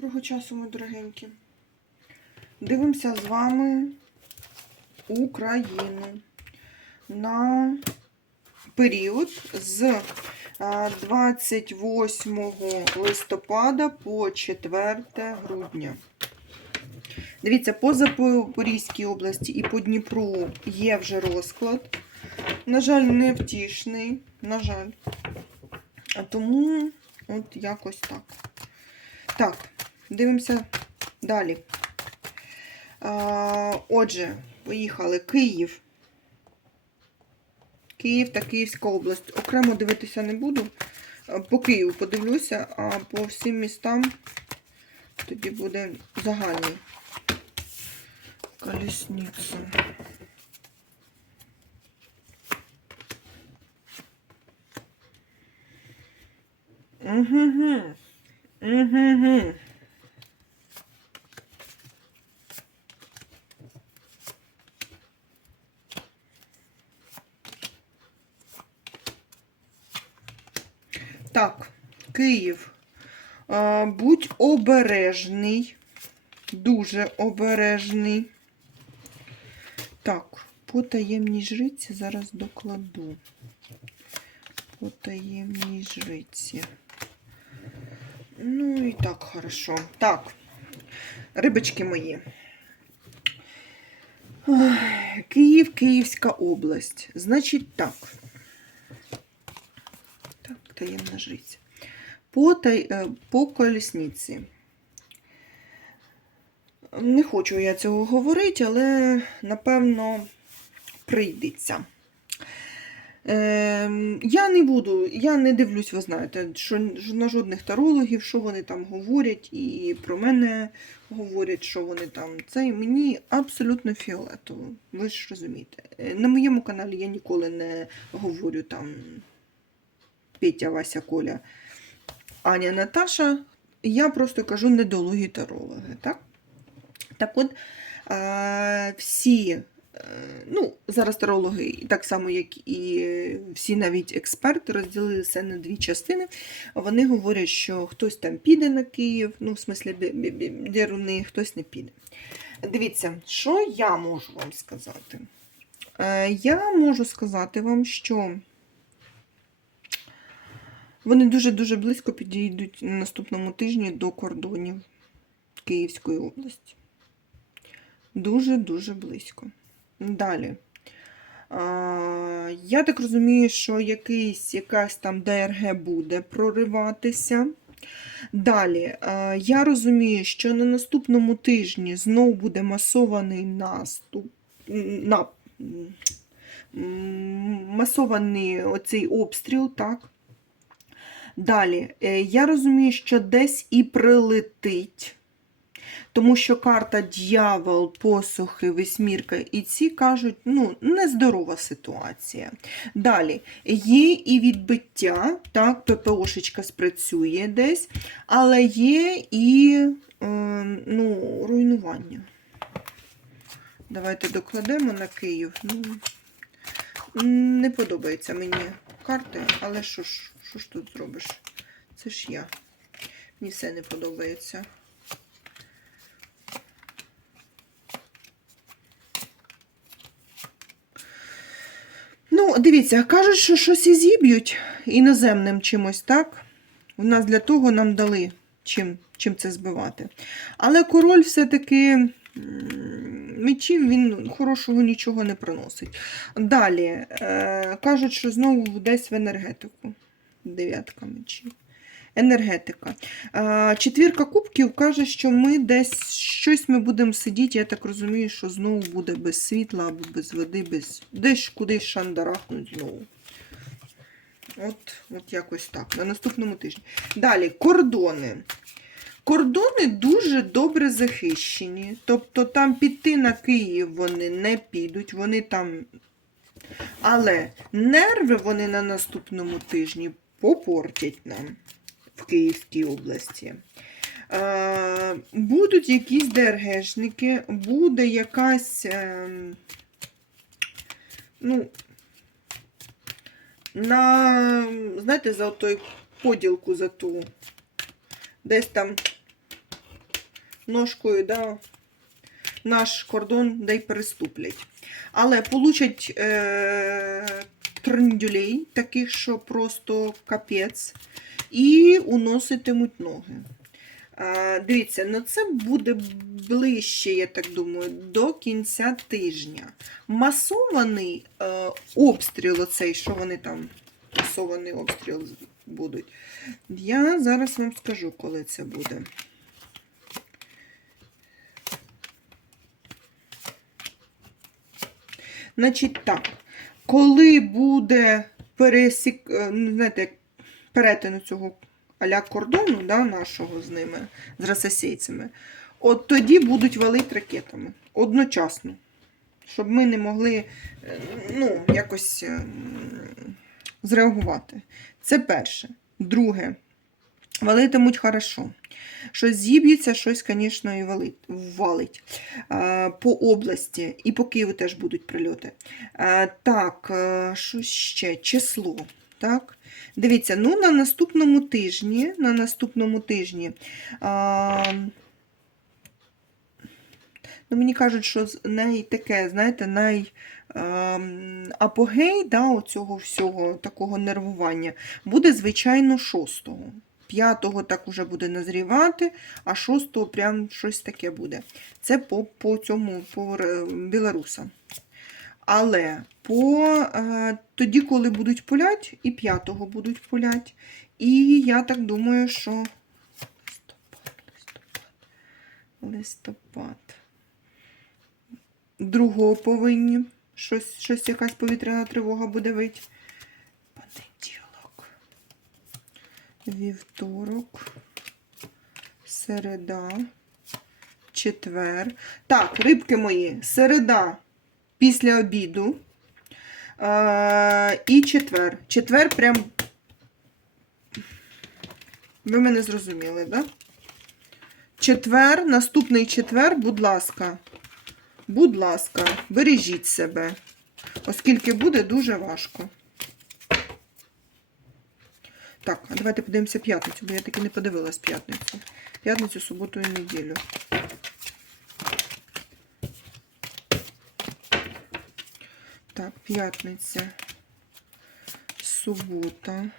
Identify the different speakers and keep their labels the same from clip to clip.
Speaker 1: Доброго часу, мої дорогенькі. Дивимося з вами Україну на період з 28 листопада по 4 грудня. Дивіться, по Запорізькій області і по Дніпру є вже розклад. На жаль, не втішний. На жаль. А тому от якось так. Так, дивимося далі. Отже, поїхали. Київ. Київ та Київська область. Окремо дивитися не буду. По Києву подивлюся, а по всім містам тоді буде загальний. Колісниця. Угу. Угу. Так, Київ. Будь обережний. Дуже обережний. Так, по таємній жриці зараз докладу. По таємній жриці. Ну і так, хорошо. Так, рибочки мої. Київ, Київська область. Значить так. Так, таємна жриця. По, тай- е, по колісниці. Не хочу я цього говорити, але напевно прийдеться. Ем, я не буду, я не дивлюсь, ви знаєте, що на жодних тарологів, що вони там говорять, і про мене говорять, що вони там. Це мені абсолютно фіолетово. Ви ж розумієте. Е, На моєму каналі я ніколи не говорю там Петя, Вася, Коля, Аня, Наташа. Я просто кажу недолугі тарологи, так? Так от, всі, е, ну, зараз тарологи, так само, як і всі навіть експерти, розділили це на дві частини. Вони говорять, що хтось там піде на Київ, ну, в смислі, деруни, хтось не піде. Дивіться, що я можу вам сказати? Е, Я можу сказати вам, що вони дуже-дуже близько підійдуть на наступному тижні до кордонів Київської області. Дуже-дуже близько. Далі. Я так розумію, що якийсь, якась там ДРГ буде прориватися. Далі, я розумію, що на наступному тижні знову буде масований наступ. На, масований оцей обстріл, так? Далі, е, я розумію, що десь і прилетить. Тому що карта дьявол, посухи, весьмірка і ці кажуть, ну, нездорова ситуація. Далі, є і відбиття, так, ППОшечка спрацює десь, але є і е, ну, руйнування. Давайте докладемо на Київ. Ну, не подобається мені карти, але що ж, що ж тут зробиш? Це ж я. Мені все не подобається. Ну, дивіться, кажуть, що щось і зіб'ють іноземним чимось, так? У нас для того нам дали чим, чим це збивати. Але король все-таки мечів він хорошого нічого не приносить. Далі, е, кажуть, що знову десь в енергетику. Дев'ятка мечів. Енергетика. Четвірка кубків каже, що ми десь щось ми будемо сидіти. Я так розумію, що знову буде без світла або без води, без десь кудись шандарахнуть знову. От, от якось так. На наступному тижні. Далі, кордони. Кордони дуже добре захищені. Тобто там піти на Київ вони не підуть, вони там. Але нерви вони на наступному тижні попортять нам в Київській області. Будуть якісь ДРГшники, буде якась. Е, ну, на, знаєте, за той поділку за ту. Десь там ножкою, да, наш кордон да переступлять. Але получать е, трендюлей, таких, що просто капець, і уноситимуть ноги. Дивіться, ну це буде ближче, я так думаю, до кінця тижня. Масований е, обстріл, оцей, що вони там, масований обстріл будуть. Я зараз вам скажу, коли це буде. Значить так, коли буде пересік, е, ну, знаєте, перетину цього аля кордону да, нашого з ними, з російцями, от тоді будуть валити ракетами одночасно. Щоб ми не могли е, ну, якось е, зреагувати. Це перше. Друге, валитимуть хорошо. Щось зіб'ється, щось, звісно, і валить, По області і по Києву теж будуть прильоти. Так, е, що ще? Число. Так? Дивіться, ну на наступному тижні, на наступному тижні. Ну, мені кажуть, що з- най таке, знаєте, най ем, апогей да, оцього всього такого нервування буде, звичайно, 6-го. 5-го так уже буде назрівати, а 6-го прям щось таке буде. Це по, по цьому, по е, білорусам. Але по, е, тоді, коли будуть пулять, і 5-го будуть пулять. І я так думаю, що листопад, листопад, листопад. Другого повинні. Щось, щось якась повітряна тривога буде вить. Понеділок. Вівторок. Середа. Четвер. Так, рибки мої. Середа після обіду. Е, і четвер. Четвер прям. Ви мене зрозуміли, так? Да? Четвер, наступний четвер, будь ласка. Будь ласка, бережіть себе, оскільки буде дуже важко. Так, а давайте подивимося п'ятницю, бо я таки не подивилась п'ятницю. П'ятницю, суботу і неділю. Так, п'ятниця, субота,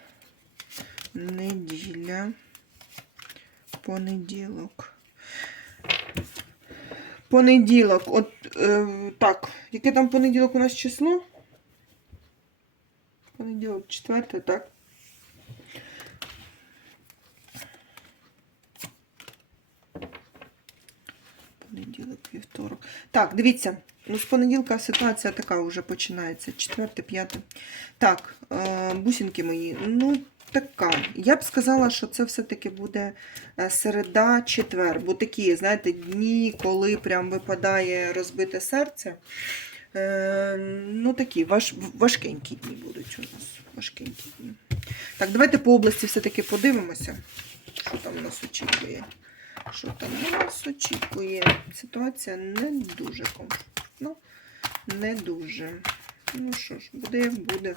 Speaker 1: неділя, понеділок. Понеділок, от е, так, яке там понеділок у нас число? Понеділок, четверте, так. Понеділок, вівторок. Так, дивіться, ну з понеділка ситуація така вже починається. Четверте, п'яте. Так, е, бусинки мої, ну така. Я б сказала, що це все-таки буде е, середа, четвер. Бо такі, знаєте, дні, коли прям випадає розбите серце. Е, ну такі важ, важкенькі дні будуть у нас. Важкенькі дні. Так, давайте по області все-таки подивимося, що там нас очікує. Що там нас очікує? Ситуація не дуже комфортна. Не дуже. Ну що ж, буде як буде.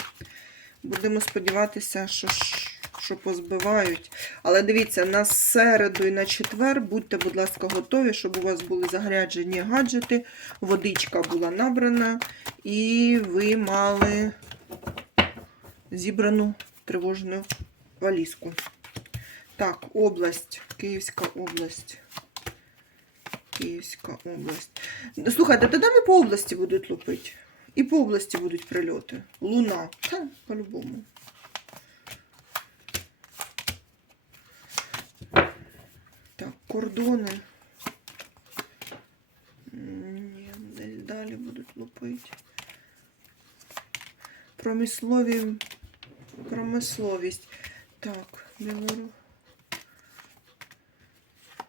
Speaker 1: Будемо сподіватися, що, ж- що позбивають. Але дивіться, на середу і на четвер будьте, будь ласка, готові, щоб у вас були загряджені гаджети, водичка була набрана, і ви мали зібрану тривожну валізку. Так, область, Київська область. Київська область. Слухайте, тоді не по області будуть лупити. І по області будуть прильоти. Луна. Та, по-любому. Так, кордони. Ні, десь далі будуть лупити. Промислові. Промисловість. Так, Білору.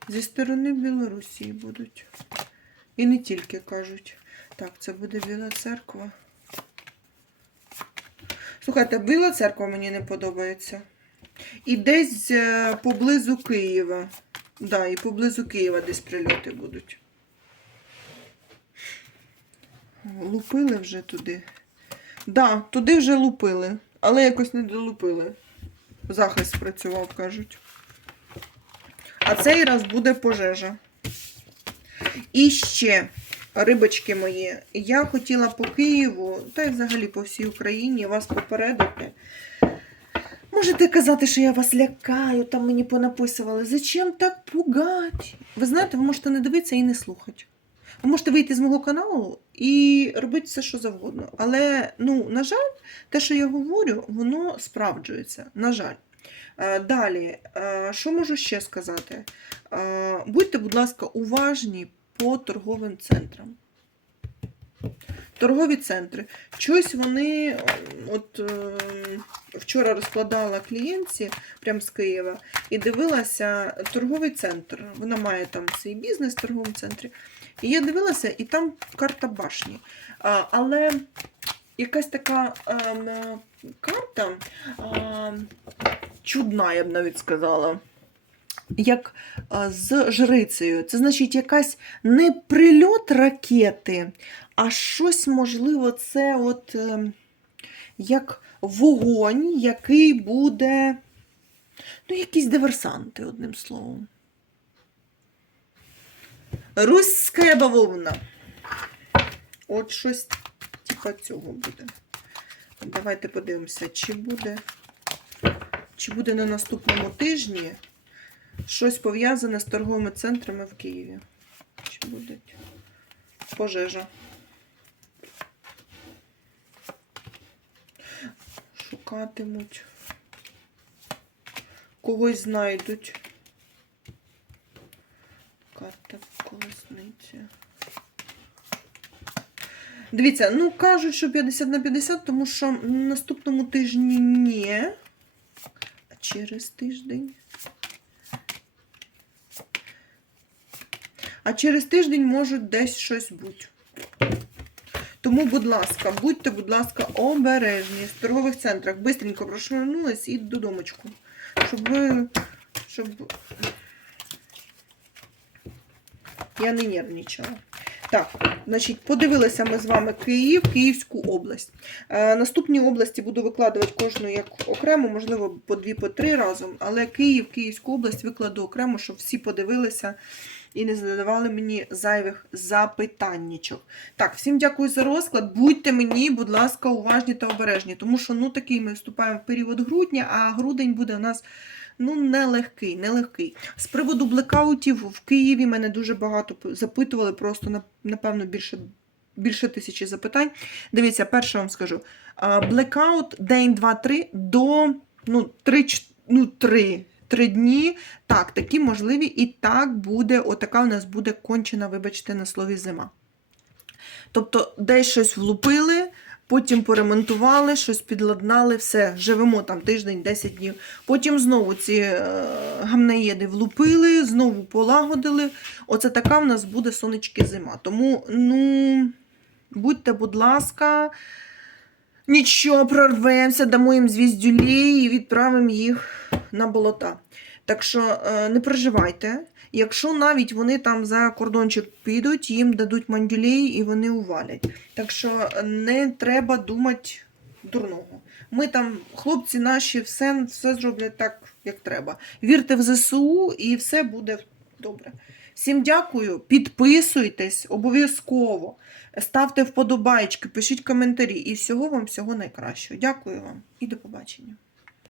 Speaker 1: Зі сторони Білорусі будуть. І не тільки кажуть. Так, це буде Біла церква. Слухайте, Біла церква мені не подобається. І десь е, поблизу Києва. Да, і поблизу Києва десь прильоти будуть. Лупили вже туди. Да, туди вже лупили, але якось не долупили. Захист спрацював, кажуть. А цей раз буде пожежа. І ще, рибочки мої, я хотіла по Києву, та й взагалі по всій Україні вас попередити. Можете казати, що я вас лякаю, там мені понаписували. Зачем так пугати? Ви знаєте, ви можете не дивитися і не слухати. Ви можете вийти з мого каналу і робити все, що завгодно. Але, ну, на жаль, те, що я говорю, воно справджується. На жаль. Е, Далі, е, що можу ще сказати? Е, Будьте, будь ласка, уважні по торговим центрам. Торгові центри. Щось вони, от е, вчора розкладала клієнтці прямо з Києва і дивилася торговий центр. Вона має там свій бізнес в торговому центрі. І я дивилася, і там карта башні. Але якась така ем, карта ем, чудна, я б навіть сказала. Як е, з жрицею. Це значить якась не прильот ракети, а щось, можливо, це от ем, як вогонь, який буде. Ну, якісь диверсанти, одним словом. Руська бавовна. От щось типа цього буде. Давайте подивимося, чи буде, чи буде на наступному тижні щось пов'язане з торговими центрами в Києві. Чи буде пожежа. Шукатимуть. Когось знайдуть. Карта колесниці. Дивіться, ну кажуть, що 50 на 50, тому що на наступному тижні ні. А через тиждень. А через тиждень можуть десь щось бути. Тому, будь ласка, будьте, будь ласка, обережні в торгових центрах. Бистренько прошмирнулись і додомочку. Щоб ви. Щоб я не нервничала. Так, значить, подивилися ми з вами Київ, Київську область. Е, наступні області буду викладувати кожну як окремо, можливо, по дві, по три разом, але Київ, Київську область викладу окремо, щоб всі подивилися і не задавали мені зайвих запитаннячок. Так, всім дякую за розклад. Будьте мені, будь ласка, уважні та обережні, тому що ну такий ми вступаємо в період грудня, а грудень буде у нас ну нелегкий, нелегкий. З приводу блекаутів в Києві мене дуже багато запитували, просто напевно більше. Більше тисячі запитань. Дивіться, перше вам скажу. Блекаут день, два, три до ну, три, ч- ну, три, три дні. Так, такі можливі, і так буде, отака у нас буде кончена, вибачте, на слові зима. Тобто, десь щось влупили, потім поремонтували, щось підладнали, все, живемо там тиждень, 10 днів. Потім знову ці е, гамнаєди влупили, знову полагодили. Оце така в нас буде сонечки зима. Тому, ну, будьте, будь ласка, нічого, прорвемося, дамо їм звіздюлей і відправимо їх на болота. Так що е, не переживайте. Якщо навіть вони там за кордончик підуть, їм дадуть мандюлей і вони увалять. Так що не треба думати дурного. Ми там, хлопці наші, все, все зроблять так, як треба. Вірте в ЗСУ і все буде добре. Всім дякую, підписуйтесь обов'язково, ставте вподобайки, пишіть коментарі і всього вам всього найкращого. Дякую вам і до побачення.